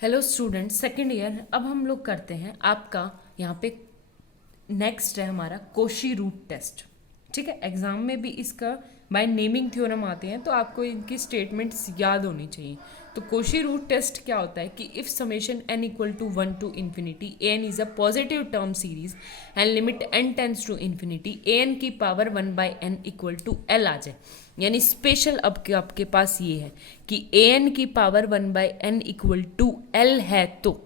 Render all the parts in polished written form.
Hello student, second year. अब हम लोग करते हैं आपका यहाँ पे नेक्स्ट है हमारा कोशी रूट टेस्ट। ठीक है, एग्जाम में भी इसका बाय नेमिंग थ्योरम आते हैं, तो आपको इनकी स्टेटमेंट्स याद होनी चाहिए। तो कोशी रूट टेस्ट क्या होता है कि if summation n equal to 1 to infinity an is a positive term series and limit n tends to infinity an की power 1 by n equal to l आ जाए। यानी स्पेशल अब के आपके पास ये है कि an की power 1 by n equal to l है, तो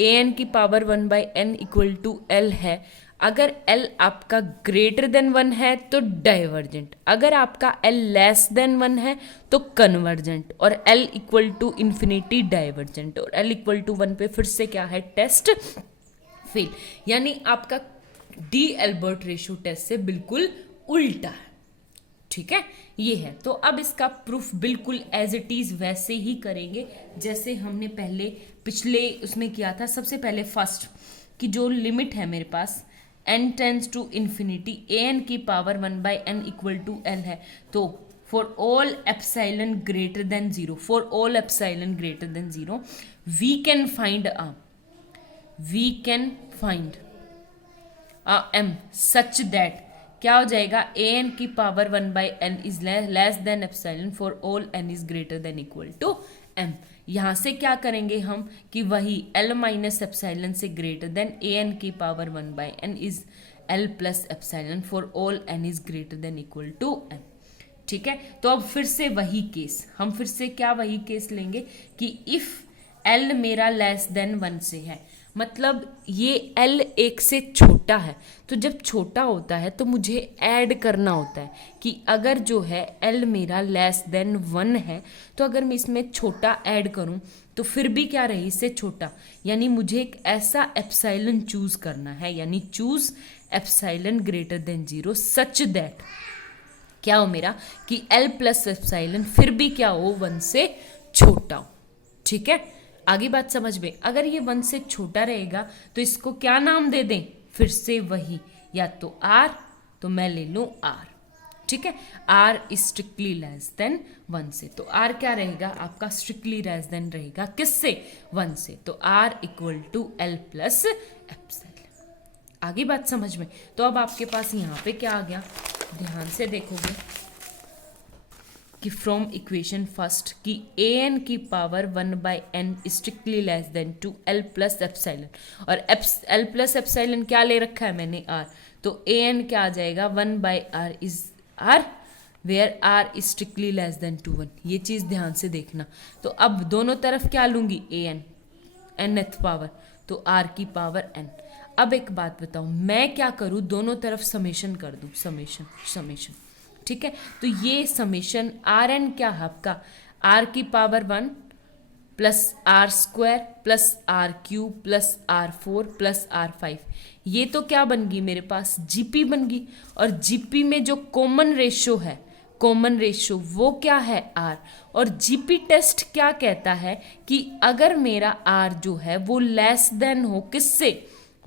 an की power 1 by n equal to l है। अगर l आपका ग्रेटर देन 1 है तो डाइवर्जेंट, अगर आपका l लेस देन 1 है तो कन्वर्जेंट, और l equal to infinity divergent, और l इक्वल टू 1 पे फिर से क्या है, टेस्ट फेल। यानी आपका डी एल्बर्ट रेशियो टेस्ट से बिल्कुल उल्टा है। ठीक है, ये है। तो अब इसका प्रूफ बिल्कुल एज इट इज वैसे ही करेंगे जैसे हमने पहले पिछले उसमें किया था। सबसे पहले फर्स्ट की जो लिमिट है मेरे पास n tends to infinity an की power 1 by n equal to l है, तो for all epsilon greater than zero, for all epsilon greater than zero we can find m such that क्या हो जाएगा, an की power 1 by n is less than epsilon for all n is greater than equal to m। यहाँ से क्या करेंगे हम कि वही l माइनस एप्साइलन से ग्रेटर देन an की power 1 by n is l plus epsilon for all n is greater than equal to m। ठीक है, तो अब फिर से वही केस, हम फिर से क्या वही केस लेंगे कि इफ l मेरा लेस देन 1 से है, मतलब ये l एक से छोटा है, तो जब छोटा होता है तो मुझे ऐड करना होता है कि अगर जो है l मेरा लेस देन 1 है, तो अगर मैं इसमें छोटा ऐड करूं तो फिर भी क्या रहे, इससे छोटा। यानी मुझे एक ऐसा एप्साइलन चूज करना है, यानी choose epsilon greater than zero such that क्या हो मेरा कि l प्लस एप्साइलन फिर भी क्या हो, 1 से छोटा हो। ठीक है, आगे बात समझ में। अगर ये 1 से छोटा रहेगा तो इसको क्या नाम दे दें, फिर से वही, या तो r, तो मैं ले लूँ r। ठीक है, r is strictly less then 1 से, तो r क्या रहेगा आपका, स्ट्रिक्टली लेस देन रहेगा किससे, 1 से, तो r equal to l plus epsilon. आगे बात समझ में। तो अब आपके पास यहाँ पे क्या आ गया, ध्यान से देखोगे कि फ्रॉम इक्वेशन फर्स्ट की an की power 1 by n strictly less than to l plus epsilon, और l प्लस एप्सिलॉन क्या ले रखा है मैंने, r, तो an क्या आ जाएगा, 1 by r is r where r is strictly less than to 1। ये चीज़ ध्यान से देखना। तो अब दोनों तरफ क्या लूँगी, nth पावर, तो r की पावर n। अब एक बात बताओ, मैं क्या करूँ, दोनों तरफ समेशन कर दूँ, समेशन। ठीक है, तो ये समेशन आर एन क्या है आपका, r की power 1 plus r square plus r cube plus r4 plus r5, ये तो क्या बन गई मेरे पास, जीपी बन गई। और जीपी में जो कॉमन रेशो है, कॉमन रेशो वो क्या है, r। और जीपी टेस्ट क्या कहता है कि अगर मेरा r जो है वो लेस देन हो किससे,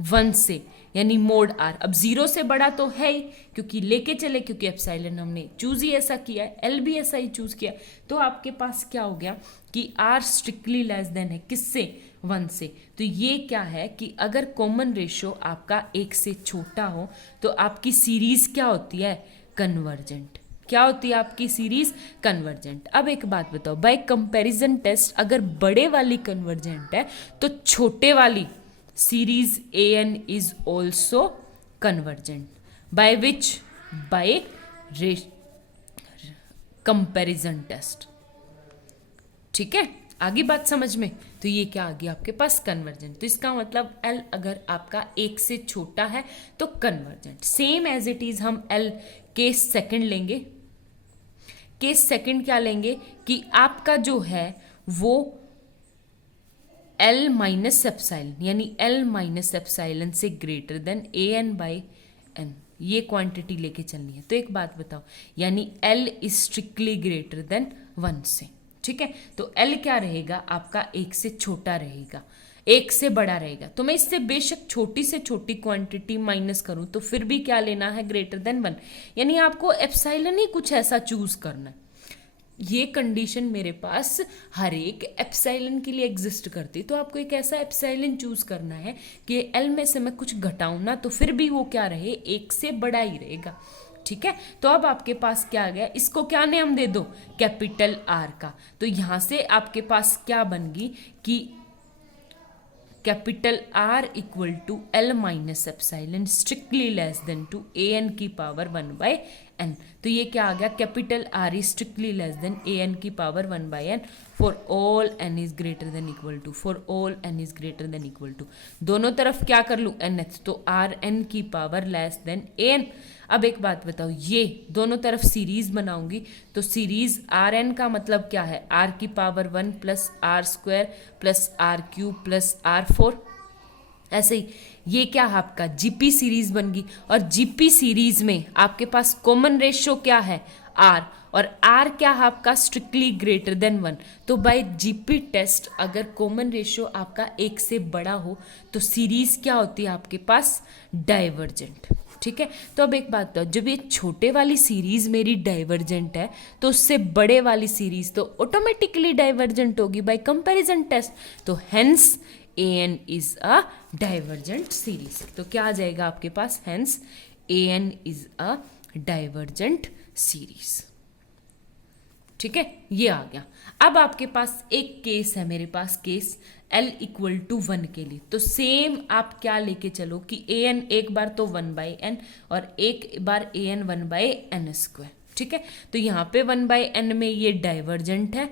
1 से, यानी मोड r। अब 0 से बड़ा तो है ही, क्योंकि लेके चले, क्योंकि एप्सिलॉन हमने चूज ही ऐसा किया है, l भी ऐसा ही चूज किया, तो आपके पास क्या हो गया कि r स्ट्रिक्टली लेस देन है किससे, 1 से। तो ये क्या है कि अगर कॉमन रेशो आपका 1 से छोटा हो तो आपकी सीरीज क्या होती है, कन्वर्जेंट। क्या होती है आपकी सीरीज, कन्वर्जेंट। अब एक बात बताओ, बाय कंपैरिजन टेस्ट अगर बड़े वाली कन्वर्जेंट है तो छोटे वाली series an is also convergent, by which, by comparison test। ठीक है, आगे बात समझ में। तो ये क्या आ गया आपके पास, कन्वर्जेंट। तो इसका मतलब l अगर आपका 1 से छोटा है तो convergent. Same as it is हम l केस सेकंड लेंगे। केस सेकंड क्या लेंगे कि आपका जो है वो L माइनस एप्सिलॉन, यानी L माइनस एप्सिलॉन से greater than an by n, ये क्वांटिटी लेके चलनी है। तो एक बात बताओ, यानी L is strictly greater than 1 से। ठीक है, तो L क्या रहेगा आपका, 1 से छोटा रहेगा, 1 से बड़ा रहेगा। तो मैं इससे बेशक छोटी से छोटी क्वांटिटी माइनस करूं तो फिर भी क्या लेना है, ग्रेटर देन 1। यानी आपको एप्सिलॉन ही कुछ ऐसा चूज करना है। ये कंडीशन मेरे पास हर एक एप्सिलॉन के लिए एग्जिस्ट करती, तो आपको एक ऐसा एप्सिलॉन चूज करना है कि एल में से मैं कुछ घटाऊं ना तो फिर भी वो क्या रहे, एक से बड़ा ही रहेगा। ठीक है, तो अब आपके पास क्या आ गया, इसको क्या नाम दे दो, कैपिटल आर का। तो यहां से आपके पास क्या बन गई कि capital R equal to L minus epsilon strictly less than to a n की पावर 1/n। तो ये क्या आ गया, capital R is strictly less than a n की power 1/n for all n is greater than equal to, for all n is greater than equal to. दोनों तरफ क्या कर लूँ, एन एच, तो आर एन की power less than a n. अब एक बात बताओ, ये दोनों तरफ सीरीज बनाऊंगी तो सीरीज आर एन का मतलब क्या है, आर की power 1 plus r square plus r cube plus r 4। ऐसे ही ये क्या है आपका जीपी सीरीज बन गई, और जीपी सीरीज में आपके पास कॉमन रेशियो क्या है, आर, और आर क्या है आपका स्ट्रिक्टली ग्रेटर देन 1। तो बाय जीपी टेस्ट अगर कॉमन रेशियो आपका एक से बड़ा हो तो सीरीज क्या होती है आपके पास, डाइवर्जेंट। ठीक है, तो अब एक बात बताओ, जब ये छोटे वाली सीरीज मेरी डाइवर्जेंट है तो उससे बड़े वाली सीरीज तो ऑटोमेटिकली डाइवर्जेंट होगी बाय कंपैरिजन टेस्ट। तो hence a n is a divergent series. तो क्या आ जाएगा आपके पास, hence a n is a divergent series. ठीक है, ये आ गया। अब आपके पास एक केस है, मेरे पास केस L इक्वल टू 1 के लिए, तो सेम आप क्या लेके चलो कि ए एन एक बार तो 1/n और एक बार ए एन 1/n²। ठीक है, तो यहाँ पे 1/n में ये डाइवर्जेंट है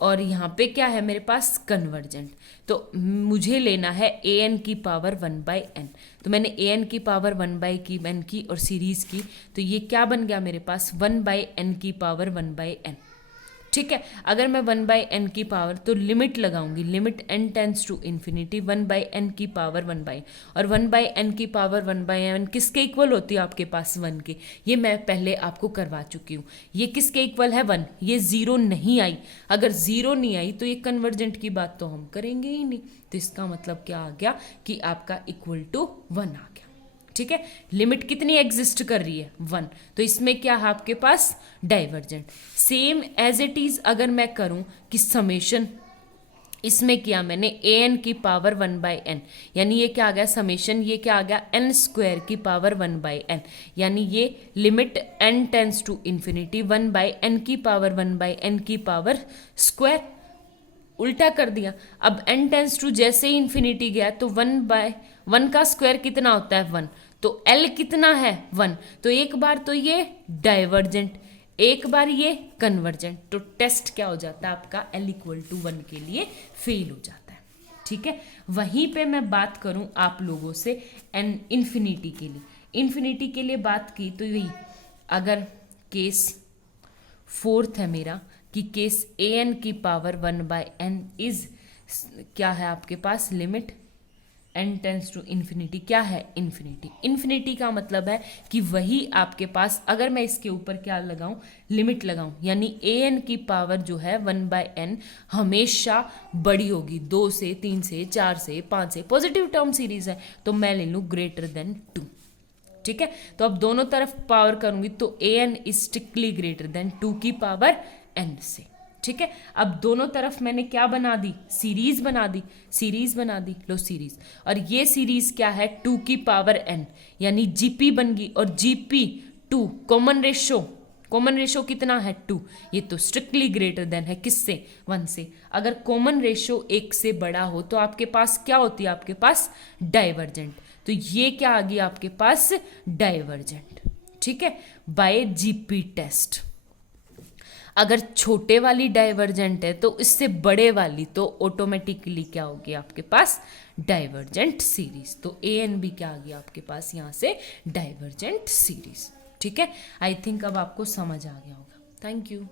और यहाँ पे क्या है मेरे पास, कन्वर्जेंट। तो मुझे लेना है ए एन की पावर 1/n। तो मैंने ए एन की पावर 1/n की और सीरीज की, तो ये क्या बन गया मेरे पास, 1/n की पावर 1/n। ठीक है, अगर मैं 1/n की पावर तो लिमिट लगाऊंगी, limit n tends to infinity 1/n की पावर 1/n, और 1/n की पावर 1/n किसके इक्वल होती है आपके पास, 1 के। ये मैं पहले आपको करवा चुकी हूँ। ये किसके इक्वल है, 1। ये 0 नहीं आई, अगर 0 नहीं आई तो ये कन्वर्जेंट की बात तो हम करेंगे ही नहीं। तो इसका मतलब क्या आ गया कि आपका इक्वल टू 1 आ गया। ठीक है, लिमिट कितनी एग्जिस्ट कर रही है, 1। तो इसमें क्या है आपके पास, divergent. Same as it is अगर मैं करूं कि समेशन, इसमें किया मैंने ए एन की पावर 1/n, यानी ये क्या आ गया समेशन, ये क्या आ गया n² की पावर 1/n, यानी ये limit n tends to infinity 1/n की पावर 1/n की पावर स्क्वायर, उल्टा कर दिया। अब n टेंस टू जैसे ही इन्फिनिटी गया तो 1/1 का स्क्वायर कितना होता है, 1। तो L कितना है, 1। तो एक बार तो ये डाइवर्जेंट, एक बार ये कन्वर्जेंट। तो टेस्ट क्या हो जाता है आपका, L इक्वल टू 1 के लिए फेल हो जाता है। ठीक है, वहीं पे मैं बात करूं आप लोगों से एन इन्फिनिटी के लिए, इन्फिनिटी के लिए बात की तो यही, अगर केस 4th है मेरा कि केस ए एन की पावर 1/n इज क्या है आपके पास, limit n tends to infinity क्या है, इन्फिनिटी। इन्फिनिटी का मतलब है कि वही आपके पास, अगर मैं इसके ऊपर क्या लगाऊं, लिमिट लगाऊं, यानी ए एन की पावर जो है 1/n हमेशा बड़ी होगी, 2 से 3 से 4 से 5 से, पॉजिटिव टर्म सीरीज है तो मैं ले लूँ ग्रेटर देन 2। ठीक है, तो अब दोनों तरफ पावर करूंगी तो a n is strictly greater than 2 की पावर n से। ठीक है, अब दोनों तरफ मैंने क्या बना दी, सीरीज बना दी, सीरीज बना दी, लो सीरीज, और ये सीरीज क्या है, 2 की पावर n, यानी जीपी बन गई, और GP 2 common ratio, common ratio कितना है, 2। ये तो स्ट्रिक्टली ग्रेटर देन है किससे, 1 से। अगर कॉमन रेशो 1 से बड़ा हो तो आपके पास क्या होती है, आपके पास डाइवर्जेंट। तो ये क्या आ गई आपके पास, डाइवर्जेंट। ठीक है, बाय जीपी टेस्ट। अगर छोटे वाली डाइवर्जेंट है तो इससे बड़े वाली तो ऑटोमेटिकली क्या होगी आपके पास, डाइवर्जेंट सीरीज। तो ए एन भी क्या आ गया आपके पास यहाँ से, डाइवर्जेंट सीरीज। ठीक है, आई थिंक अब आपको समझ आ गया होगा। Thank you.